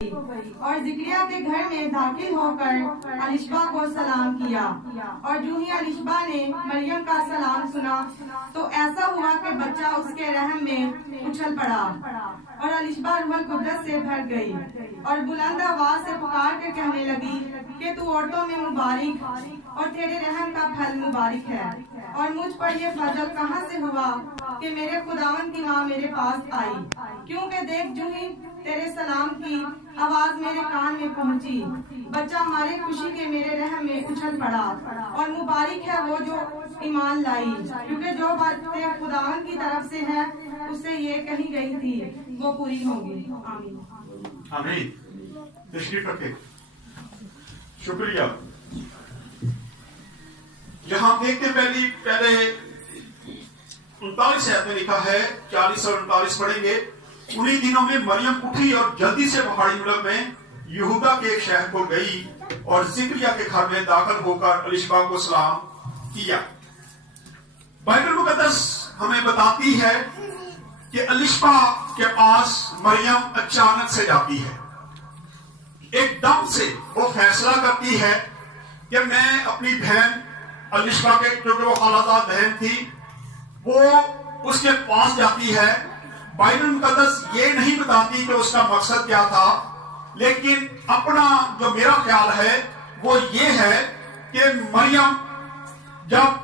और जिक्रिया के घर में दाखिल होकर अलिशबा को सलाम किया। और जो ही अलिशबा ने मरियम का सलाम सुना तो ऐसा हुआ कि बच्चा उसके रहम में उछल पड़ा और अलिशबा रूहुल कुद्दस से भर गई और बुलंद आवाज से पुकार के कहने लगी कि तू औरतों में मुबारक और तेरे रहम का फल मुबारक है। और मुझ पर यह फजल कहाँ से हुआ कि मेरे खुदावन की माँ मेरे पास आई, क्योंकि देख जो ही तेरे सलाम की आवाज मेरे कान में पहुंची, बच्चा हमारे खुशी के मेरे रहम में उछल पड़ा। और मुबारक है वो जो ईमान लाई, क्योंकि जो बातें खुदावन की तरफ से है उससे ये कही गई थी वो पूरी होगी। आमीन आमीन। तशरीफ रखें। शुक्रिया। यहाँ देखते पहले 39 आयत में लिखा है, 40 और 39 पढ़ेंगे। उन्हीं दिनों में मरियम उठी और जल्दी से पहाड़ी मुल्क में यहूदा के एक शहर को गई और जिक्रिया के घर में दाखिल होकर अलिशबा को सलाम किया। बाइबल मुकद्दस हमें बताती है कि अलिशबा के पास मरियम अचानक से जाती है। एकदम से वो फैसला करती है कि मैं अपनी बहन अलिशबा के, क्योंकि वो खालाजाद बहन थी, वो उसके पास जाती है। बाइबल मुकद्दस ये नहीं बताती कि उसका मकसद क्या था, लेकिन अपना जो मेरा ख्याल है वो ये है कि मरियम जब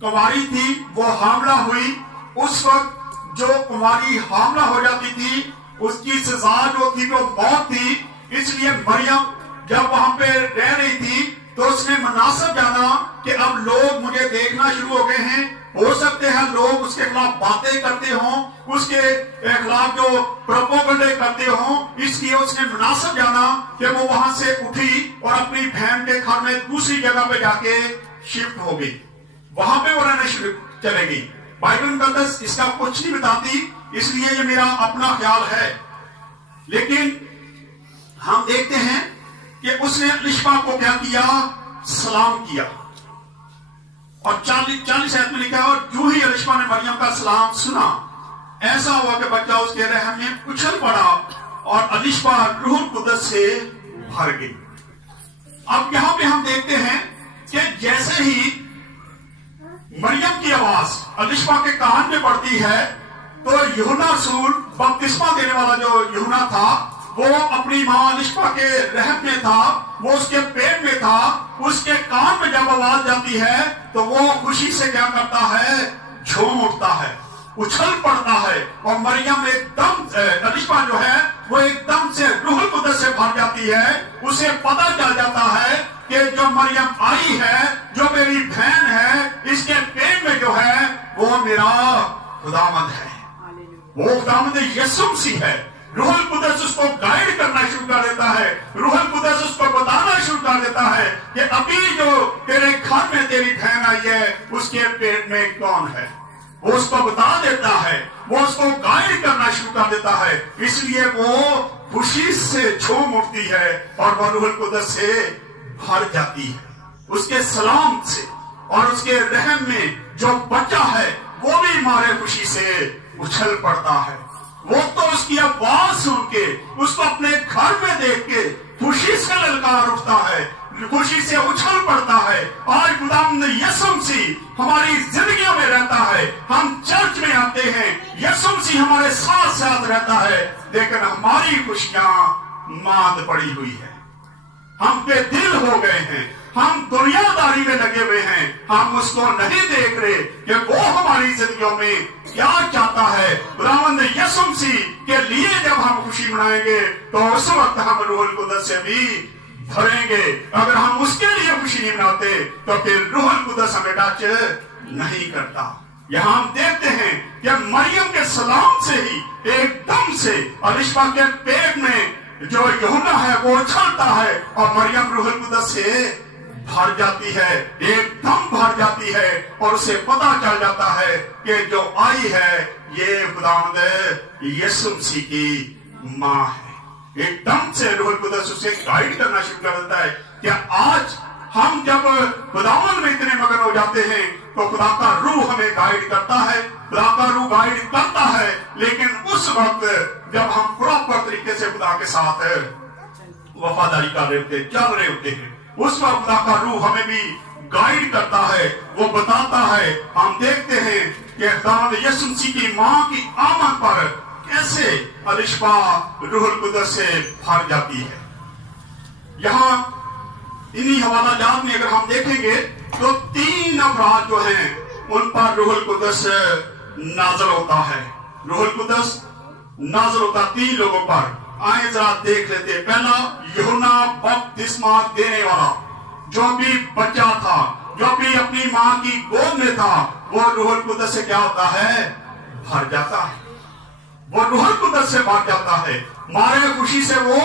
कुंवारी थी, वो हामला हुई, उस वक्त जो कुंवारी हामला हो जाती थी उसकी सजा जो थी वो मौत थी। इसलिए मरियम जब वहां पे रह रही थी तो उसने मुनासिब जाना कि अब लोग मुझे देखना शुरू हो गए हैं, हो सकते हैं लोग उसके खिलाफ बातें करते हों, उसके खिलाफ जो प्रोपेगेंडा करते हों, इसलिए उसने मुनासिब जाना कि वो वहां से उठी और अपनी बहन के घर में दूसरी जगह पे जाके शिफ्ट हो गई, वहां पे वो रहने शुरू चलेगी। बाइबल मुकद्दस इसका कुछ नहीं बताती, इसलिए ये मेरा अपना ख्याल है। लेकिन हम देखते हैं कि उसने अलिशबा को क्या किया, सलाम किया। और 40 आयत में लिखा है, और जो ही अलिशबा ने मरियम का सलाम सुना, ऐसा हुआ कि बच्चा उसके रहम में उछल पड़ा और अलिशबा रूहुल कुद्दस से भर गई। अब यहां पे हम देखते हैं कि जैसे ही मरियम की आवाज अलिशबा के कान में पड़ती है तो यूहन्ना रसूल बपतिस्मा देने वाला जो यूहन्ना था वो अपनी मां अलिशबा के रहम में था, वो उसके पेट में था, उसके कान में जब आवाज जाती है तो वो खुशी से क्या करता है, झूम उठता है, उछल पड़ता है। और मरियम एकदम अलिशबा जो है वो एकदम से रूहुल कुद्दस से भर जाती है। उसे पता चल जाता है कि जो मरियम आई है, जो मेरी बहन है, इसके पेट में जो है वो मेरा खुदावंद है, वो खुदावंद यीशु मसीह है। रूहुल कुद्दस उसको गाइड करना शुरू कर देता है, रूहुल कुद्दस उसको बताना शुरू कर देता है कि अभी जो तेरे घर में तेरी बहन आई है उसके पेट में कौन है, वो उसको बता देता है, वो उसको गाइड करना शुरू कर देता है। इसलिए वो खुशी से झूम उठती है और वो रूहुल कुद्दस से भर जाती है, उसके सलाम से। और उसके रहम में जो बच्चा है वो भी मारे खुशी से उछल पड़ता है। वो तो उसकी आवाज सुन के, उसको अपने घर में देख के खुशी से ललकार उठता है, खुशी से उछल पड़ता है। आज खुदावंद यीशु मसीह हमारी जिंदगियों में रहता है, हम चर्च में आते हैं, यीशु मसीह हमारे साथ साथ रहता है, लेकिन हमारी खुशियां मांद पड़ी हुई है, हम बेदिल हो गए हैं, हम दुनियादारी में लगे हुए हैं, हम उसको नहीं देख रहे कि वो हमारी जिंदगियों में क्या चाहता है। खुदावंद यीशु मसीह के लिए जब हम खुशी मनाएंगे तो उस वक्त हम रूहुल कुद्दस से भी भरेंगे। अगर हम उसके लिए खुशी नहीं मनाते तो फिर रूहुल कुद्दस हमें टच नहीं करता। यहाँ हम देखते हैं कि मरियम के सलाम से ही एकदम से अलिशबा के पेट में जो यूहन्ना है वो उछलता है और मरियम रूहुल कुद्दस से भर जाती है, एकदम भर जाती है। और उसे पता चल जाता है कि जो आई है ये खुदावंद यीशु मसीह की मां है। एकदम से रूहुल कुद्दस उसे गाइड करना शुरू कर देता है कि आज हम जब खुदावंद में इतने मगन हो जाते हैं तो खुदा का रूह हमें गाइड करता है, खुदा का रूह गाइड करता है, लेकिन उस वक्त जब हम प्रॉपर तरीके से खुदा के साथ वफादारी कर रहे होते, चल रहे होते हैं, उस वक्त खुदा का रूह हमें भी गाइड करता है, वो बताता है। हम देखते हैं कि खुदावंद यीशु मसीह की मां की आमद पर कैसे अलिशबा रूहुल कुदस से भर जाती है। यहाँ इन्हीं हवाला जात में अगर हम देखेंगे तो 3 अफराद जो हैं उन पर रूहुल कुदस नाज़िल होता है। रूहुल कुदस नाज़िल होता 3 लोगों पर। आए जरा देख लेते हैं। पहला यूहन्ना बपतिस्मा देने वाला, जो भी बच्चा था, जो भी अपनी मां की गोद में था, वो रूहुल कुदस से क्या होता है? भर जाता है। वो रूहुल कुदस से भर जाता है। मारे खुशी से वो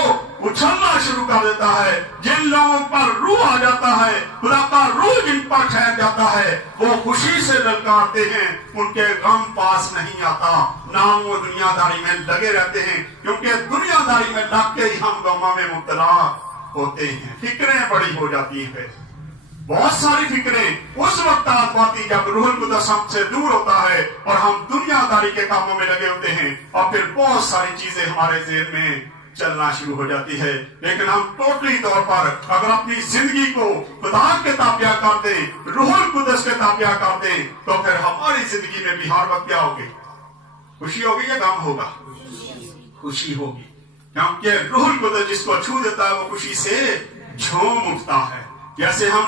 उछलना शुरू कर देता है। जिन लोगों पर रूह आ जाता है, खुदा का रूह जिन पर ठहर जाता है, वो खुशी से ललकारते हैं। उनके गम पास नहीं आता, ना वो दुनियादारी में लगे रहते हैं, क्योंकि दुनियादारी में लग के ही हम गमों में मुब्तला होते हैं। फिक्रें बड़ी हो जाती है, बहुत सारी फिक्रें उस वक्त आती जब रूहुल कुदस हमसे दूर होता है और हम दुनियादारी के कामों में लगे होते हैं, और फिर बहुत सारी चीजें हमारे ज़हन में चलना शुरू हो जाती है। लेकिन हम टोटली तौर पर अगर अपनी जिंदगी को खुदा के ताबिया कर दें, रूहुल कुदस के ताबिया कर दें, तो फिर हमारी जिंदगी में भी हर वक्त क्या होगी? खुशी होगी या गम होगा? खुशी होगी, क्योंकि रूहुल कुदस जिसको छू देता है वो खुशी से झूम उठता है। जैसे हम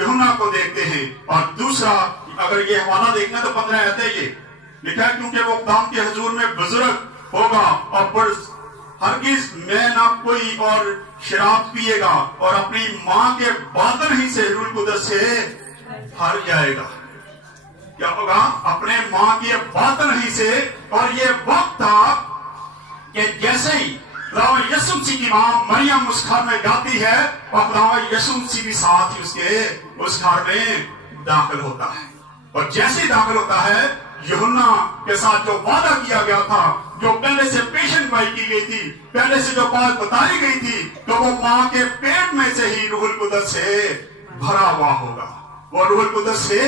यूहन्ना को देखते हैं। और दूसरा अगर ये हवाला देखना तो 15 आते ये लिखा है, क्योंकि वो खुदा के हुजूर में बुजुर्ग होगा और हरगिज में ना कोई और शराब पिएगा, और अपनी मां के बातन ही से रूहुल कुदस से भर जाएगा। क्या होगा? अपने मां के बातन ही से। और ये वक्त था कि जैसे ही खुदावंद यीशु मसीह की मां मरियम उस घर में जाती है, और खुदावंद यीशु मसीह भी साथ ही उसके उस घर में दाखिल होता है। और जैसे ही दाखिल होता है, यूहन्ना के साथ जो वादा किया गया था, जो पहले से पेशन गोई की गई थी, पहले से जो बात बताई गई थी, तो वो मां के पेट में से ही रूहुल कुदस से भरा हुआ होगा। वो रूहुल कुदस से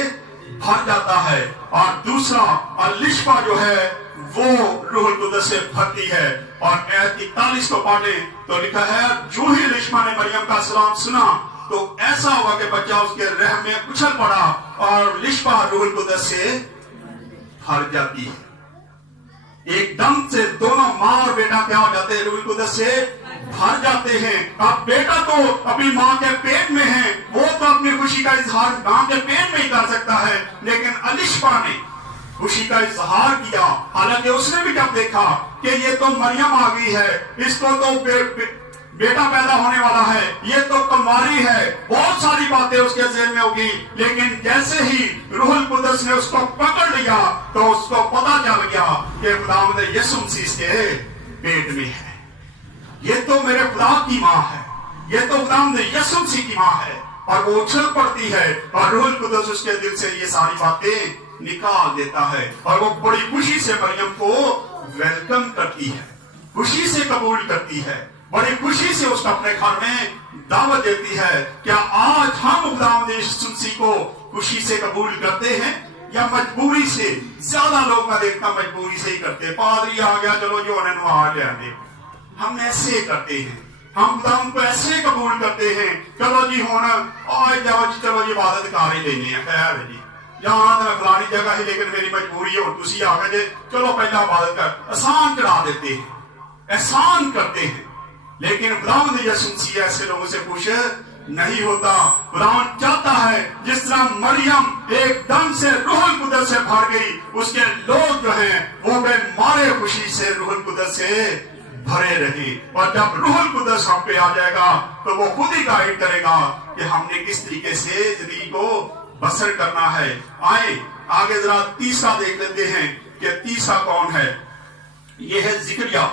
भर जाता है। और दूसरा अलिशबा जो है वो रूहुल कुदस से भरती है। और आयत 41 को पढ़े तो लिखा है, जो ही अलिशबा ने मरियम का सलाम सुना तो ऐसा हुआ कि बच्चा उसके रहम में उछल पड़ा, और अलिशबा रूहुल कुदस से भर जाती है। एकदम से दोनों माँ और बेटा क्या हो जाते हैं? रूहुल कुदस से भर जाते हैं। अब बेटा तो अभी माँ के पेट में है, वो तो अपनी खुशी का इजहार माँ के पेट में ही कर सकता है, लेकिन अलिशबा ने खुशी का इजहार किया। हालांकि उसने भी जब देखा कि ये तो मरियम आ गई है, इसको तो बेटा पैदा होने वाला है, ये तो कुंवारी है, बहुत सारी बातें उसके ज़हन में होगी। लेकिन जैसे ही रूहुल कुदस ने उसको पकड़ लिया तो उसको पता चल गया कि खुदावंद यीशु मसीह के पेट में है। ये तो मेरे खुदा की माँ है, ये तो खुदावंद यीशु मसीह की माँ है। और वो उछल पड़ती है, और रूहुल कुदस उसके दिल से ये सारी बातें निकाल देता है, और वो बड़ी खुशी से मरियम को वेलकम करती है, खुशी से कबूल करती है, बड़ी खुशी से उसको अपने घर में दावत देती है। क्या आज हम खुदावंद यीशु मसीह को खुशी से कबूल करते हैं या मजबूरी से? ज्यादा लोग मैं देखता मजबूरी से ही करते हैं। पादरी आ गया, चलो जो उन्हें आ गया, हम ऐसे करते हैं। हम खुदावंद को ऐसे कबूल करते हैं, चलो जी होना आज जाओ जी, चलो जी इबादत कर ही लेने हैं, खैर जी जहां फलानी जगह ही, लेकिन मेरी मजबूरी है और तुसी आ गए, चलो पहला इबादत कर। आसान चढ़ा देते हैं, एहसान करते हैं। लेकिन खुदावंद यीशु मसीह ऐसे लोगों से खुश नहीं होता। खुदावंद चाहता है जिस तरह मरियम एकदम से रूहुल कुदस से भर गई, उसके लोग जो हैं वो मारे खुशी से रूहुल कुदस से भरे रहे। और जब रूहुल कुदस हम पे आ जाएगा तो वो खुद ही गाइड करेगा कि हमने किस तरीके से जिंदगी को बसर करना है। आए आगे जरा तीसरा देख लेते हैं कि तीसरा कौन है। यह है जिक्रिया,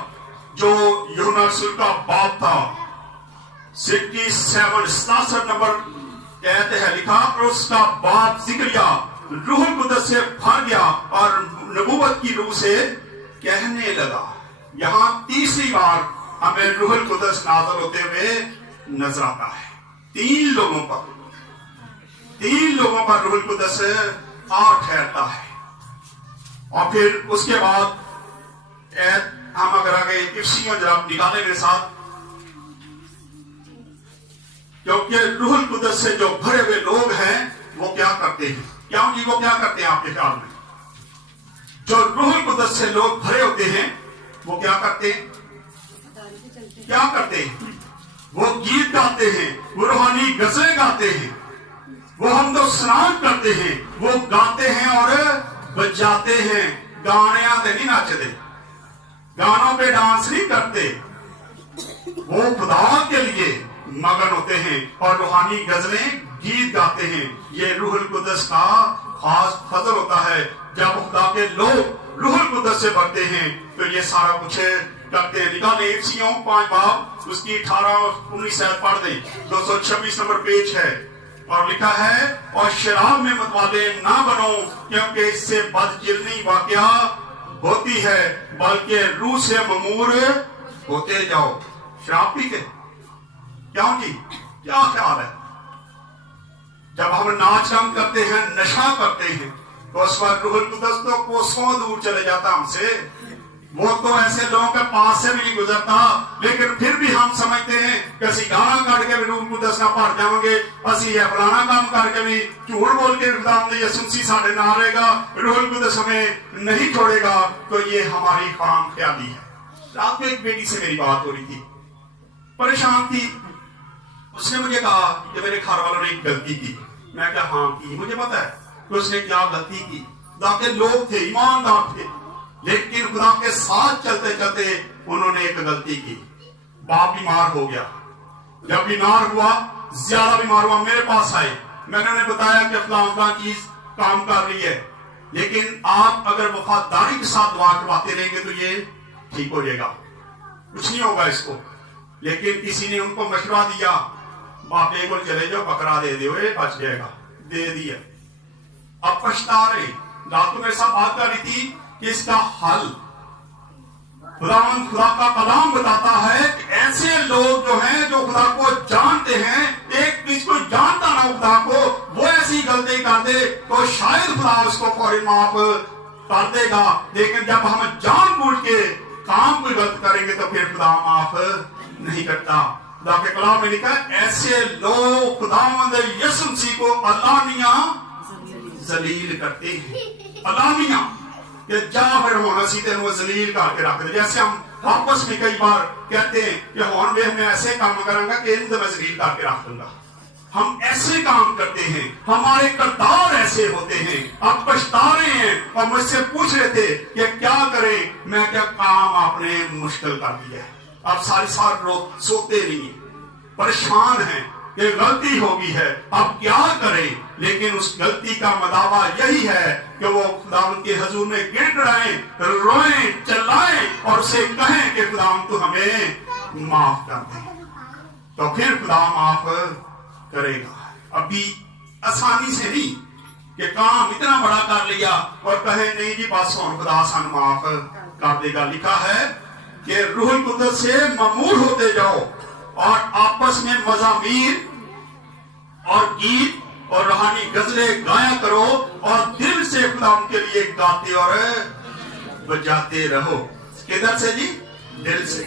जो यूहन्ना रसूल का बाप था। 67 नंबर कहते हैं लिखा, और उसका बाप जिक्रिया रूहुल कुदस से भर गया और नबूवत की रूह से कहने लगा। यहां तीसरी बार हमें रूहुल कुदस नाज़िल होते हुए नजर आता है। 3 लोगों पर रूहुल कुदस आ ठहरता है। और फिर उसके बाद हम अगर आगे इफ्सियों जरा निकाले मेरे साथ, क्योंकि रूहुल कुदस से जो भरे हुए लोग हैं वो क्या करते हैं, क्योंकि वो क्या करते हैं आपके ख्याल में? जो रूहुल कुदस से लोग भरे होते हैं वो क्या करते हैं? क्या करते हैं? वो गीत गाते हैं, वो रूहानी गजलें गाते हैं, वो हमदो सलाम करते हैं, वो गाते हैं और बजाते हैं। गाने आते नहीं नाचते, गानों पे डांस नहीं करते, वो खुदा के लिए मगन होते हैं और रूहानी गजलें गीत गाते हैं। ये रूहुल कुदस का खास फजल होता है। जब खुदा के लोग रूहुल कुदस से बढ़ते हैं तो ये सारा कुछ करते हैं। निकाले इफ्सियों 5 बाब उसकी 18 और 19 आयत पढ़ दें। 226 नंबर पेज है और लिखा है, और शराब में मतवाले ना बनो क्योंकि इससे बदचिलनी वाकया होती है, बल्कि रूह से ममूर होते जाओ। शराब पी के क्यों जी? क्या ख्याल है? जब हम नाच गान करते हैं, नशा करते हैं, तो उस वक्त रूहुल कुदस तो कोसों दूर चले जाता हमसे। वो तो ऐसे लोगों के पास से भी नहीं गुजरता, लेकिन फिर भी हम समझते हैं कि असि गाना काट के भी रूहुल कुदस ना भर जाओगे, असि ये फलाना काम करके भी झूठ बोल के खुदावंद यसुह मसीह साडे नाल रहेगा, रूहुल कुदस हमें नहीं छोड़ेगा। तो ये हमारी खाम ख्याली है। रात में एक बेटी से मेरी बात हो रही थी, परेशान थी। उसने मुझे कहा कि मेरे घर वालों ने एक गलती की। मैं क्या? हाँ की, मुझे पता है कि उसने क्या गलती की। खुदा के लोग थे, ईमानदार थे, लेकिन खुदा के साथ चलते चलते उन्होंने एक गलती की। बाप बीमार हो गया। जब बीमार हुआ, ज्यादा बीमार हुआ, मेरे पास आए। मैंने उन्हें बताया कि फलां चीज काम कर रही है, लेकिन आप अगर वफादारी के साथ दुआ करवाते रहेंगे तो ये ठीक हो जाएगा, कुछ नहीं होगा इसको। लेकिन किसी ने उनको मशवरा दिया, बापे को चले जाओ, बकरा दे दो, बच जाएगा। दे दिया। अब पछता रहे। रात को मेरे साथ बात कर रही थी कि इसका हल खुदा का कलाम बताता है कि ऐसे लोग जो हैं, जो खुदा को जानते हैं, एक किसको जानता ना खुदा को, वो ऐसी गलती कर दे तो शायद खुदा उसको फौरन माफ कर देगा। लेकिन जब हम जानबूझ के काम कोई गलत करेंगे तो फिर खुदा माफ नहीं करता। खुदा के कलाम में लिखा है, ऐसे लोग खुदावंद यसुह मसीह को अलानिया जलील करते हैं। अलानिया कि जा फिर होना सी तेन जलील करके रख दे। जैसे हम आपस में कई बार कहते हैं कि होन वे मैं ऐसे काम करूंगा कि इन मैं जलील करके रख दूंगा। हम ऐसे काम करते हैं, हमारे करतार ऐसे होते हैं। अब पछता रहे हैं और मुझसे पूछ रहे थे कि क्या करें। मैं क्या, काम आपने मुश्किल कर दिया है। अब सारी सोते नहीं है, परेशान हैं कि गलती होगी है, अब क्या करें। लेकिन उस गलती का मदावा यही है कि वो खुदावंद के हजूर में गिड़गिड़ाएं, रोएं, चिल्लाएं और उसे कहें कि खुदावंद तू हमें माफ कर दे, तो फिर खुदा माफ करेगा। अभी आसानी से नहीं कि काम इतना बड़ा कर लिया और कहे नहीं जी बस और खुदा सन माफ कर देगा। लिखा है कि रूहुल कुदस से ममूर होते जाओ और आपस में मज़ामीर और गीत और रूहानी गजलें गाया करो और दिल से खुदा उनके लिए गाते और बजाते रहो। किधर से जी? दिल से।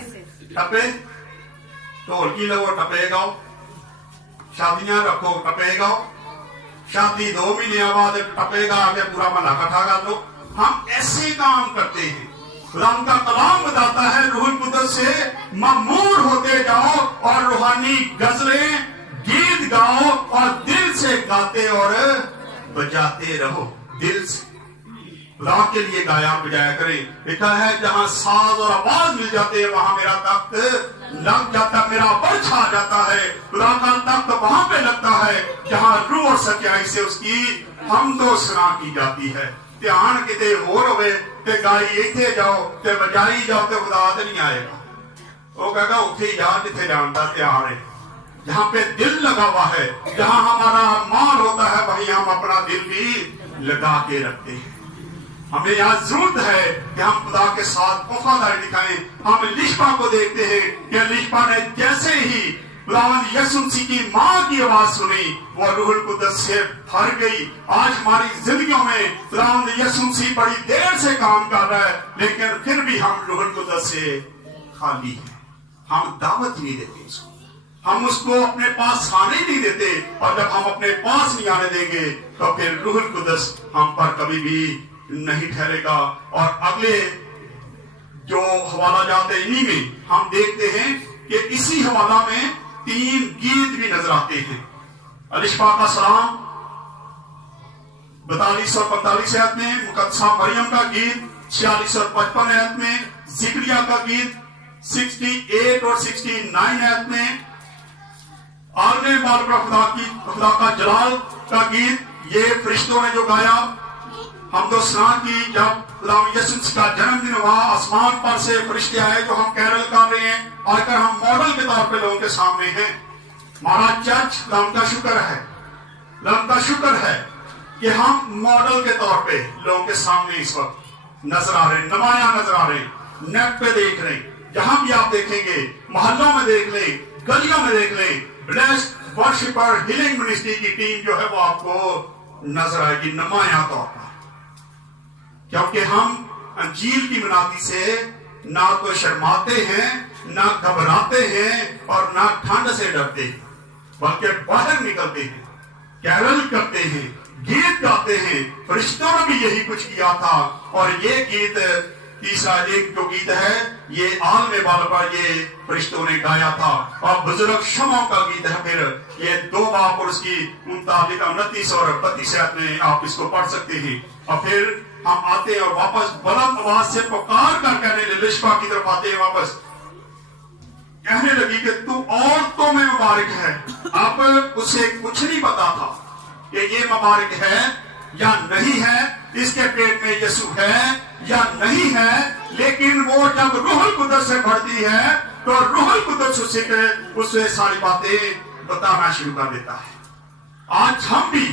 टपे ढोलकी लो, टपे गाओ। शादियां रखो, टपे गाओ। शादी 2 महीने बाद टपेगा आके पूरा महला इकट्ठा कर लो। हम ऐसे काम करते हैं। खुदा का कलाम बताता है रूहुल कुदस से ममूर होते जाओ और रूहानी गजलें गीत गाओ और दिल से गाते और बजाते रहो। दिल से खुदा के लिए गाया बजाया करें। लिखा है जहां साज और आवाज मिल जाते हैं वहां मेरा तख्त लग जाता, मेरा बल छा जाता है। खुदा का तख्त वहां पे लगता है जहां रूह और सच्चाई से उसकी हमदो सना की जाती है। ध्यान किते होर होवे ते गाई इथे जाओ ते बजाई जाओ ते खुदा ते नहीं आएगा। वो कहेगा उठे ही जा जिथे जानता ध्यान है। जहाँ पे दिल लगा हुआ है, जहाँ हमारा मान होता है, वहीं हम अपना दिल भी लगा के रखते हैं। हमें यहाँ जरूरत है कि हम खुदा के साथ वफादारी दिखाएं। हम लिशपा को देखते हैं कि लिशपा ने जैसे ही खुदावंद यीशु मसीह की माँ की आवाज सुनी, वो रूहुल कुद्दस से भर गई। आज हमारी जिंदगियों में खुदावंद यीशु मसीह बड़ी देर से काम कर रहा है, लेकिन फिर भी हम रूहुल कुद्दस से खाली हैं। हम दावत ही नहीं देते उसको, हम उसको अपने पास आने नहीं देते, और जब हम अपने पास नहीं आने देंगे तो फिर रूहुल कुद्दस हम पर कभी भी नहीं ठहरेगा। और अगले जो हवाला जाते इन्हीं में हम देखते हैं कि इसी हवाला में 3 गीत भी नजर आते हैं। अलिशबा का सलाम 42 और 45 आयत में, मुकद्दसा मरियम का गीत 46 और 55 आयत में, जिक्रिया का गीत 68 और 69 आयत में, आलने बाल खुदा का जलाल का गीत ये फरिश्तों ने जो गाया। हम तो स्नान की जब खुदा यीशु मसीह का जन्मदिन हुआ, आसमान पर से फरिश्ते आए जो हम कैरल कर रहे हैं, और अगर हम मॉडल के तौर पे लोगों के सामने हैं। हमारा चर्च खुदा का शुक्र है, खुदा का शुक्र है कि हम मॉडल के तौर पे लोगों के सामने इस वक्त नजर आ रहे, नुमाया नजर आ रहे, नेट पे देख रहे, जहां भी आप देखेंगे, मोहल्लों में देख लें, गलियों में देख लें, ब्लेस्ड वर्शिपर हीलिंग मिनिस्ट्री की टीम जो है वो आपको नजर आएगी नुमाया तौर पर। क्योंकि हम अंजील की मनाती से ना तो शर्माते हैं, ना घबराते हैं, और ना ठंड से डरते हैं, बल्कि बाहर निकलते हैं, कैरल करते हैं, गीत गाते हैं। फरिश्तों ने भी यही कुछ किया था। और ये गीत तीसरा एक जो गीत है, ये आलने वाले पर ये फरिश्तों ने गाया था। और बुजुर्ग शमों का गीत है, फिर ये 2 बाब और उसकी 29 और 32 आयत में आप इसको पढ़ सकते हैं। और फिर हम आते हैं और वापस बुलंद आवाज से पुकार कर कहने लगे, लिशबा की तरफ आते हैं, वापस कहने लगी कि तू औरतों में मुबारक है। अब उसे कुछ नहीं पता था कि ये मुबारक है या नहीं है, इसके पेट में यीशु है या नहीं है, लेकिन वो जब रूहुल कुद्दस से भरती है तो रूहुल कुद्दस उससे सारी बातें बताना शुरू कर देता है। आज हम भी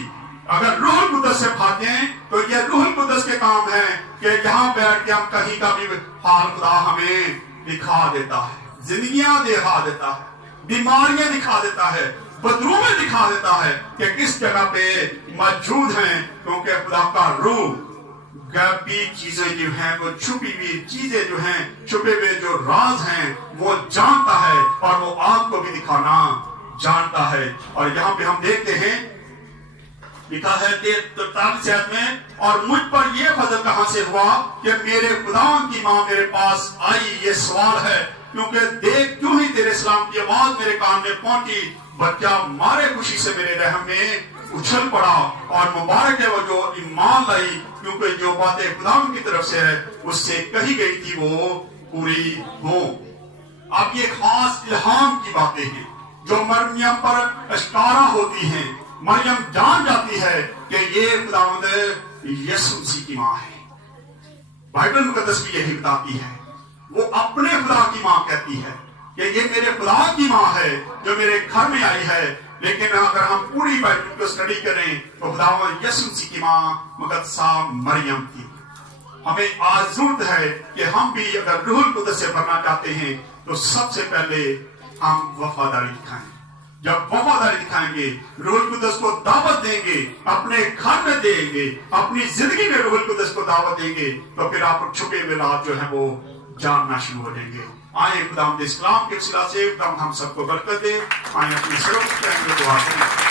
अगर रूहुल कुद्दस से भागते हैं तो ये रूहुल कुद्दस के काम है कि यहां बैठ के हम कहीं का भी हाल खुदा हमें दिखा देता है, जिंदगियां दिखा देता है, बीमारियां दिखा देता है, बदरूमें दिखा देता है कि किस जगह पे मौजूद हैं। क्योंकि खुदा का रूह गैबी चीजें जो हैं, वो छुपी हुई चीजें जो हैं, छुपे हुए जो राज हैं वो जानता है, और वो आपको भी दिखाना जानता है। और यहाँ पे हम देखते हैं लिखा है 43 आयत में, और मुझ पर यह फजल कहां से हुआ कि मेरे खुदा की मां मेरे पास आई। ये सवाल है, क्योंकि देख क्यों ही तेरे सलाम की आवाज मेरे कान में पहुंची, बच्चा मारे खुशी से मेरे रहम में उछल पड़ा। और मुबारक है वो जो ईमान लाई, क्योंकि जो बातें खुदा की तरफ से है उससे कही गई थी वो पूरी हो। अब ये खास इल्हाम की बातें हैं जो मरियम पर इश्कारा होती हैं। मरियम जान जाती है कि ये खुदावंद यीशु मसीह की मां है। बाइबल मुकद्दस भी यही बताती है, वो अपने खुदा की मां कहती है कि ये मेरे खुदा की मां है जो मेरे घर में आई है। लेकिन अगर हम पूरी बाइबल को स्टडी करें तो खुदावंद यीशु मसीह की मां मुकद्दसा मरियम थी। हमें आज जरूरत है कि हम भी अगर रूहुल कुद्दस से भरना चाहते हैं तो सबसे पहले हम वफादारी दिखाएं। जब वफादारी दिखाएंगे, रूहुल कुद्दस को दावत देंगे, अपने घर में देंगे, अपनी जिंदगी में रूहुल कुद्दस को दावत देंगे, तो फिर आप छुपे हुए राज जो है वो जानना शुरू हो जाएंगे। आए खुदावंद इस्लाम के वसीला से खुदावंद हम सबको बरकत दे। आए अपनी सर्वोच्च दुआ करें।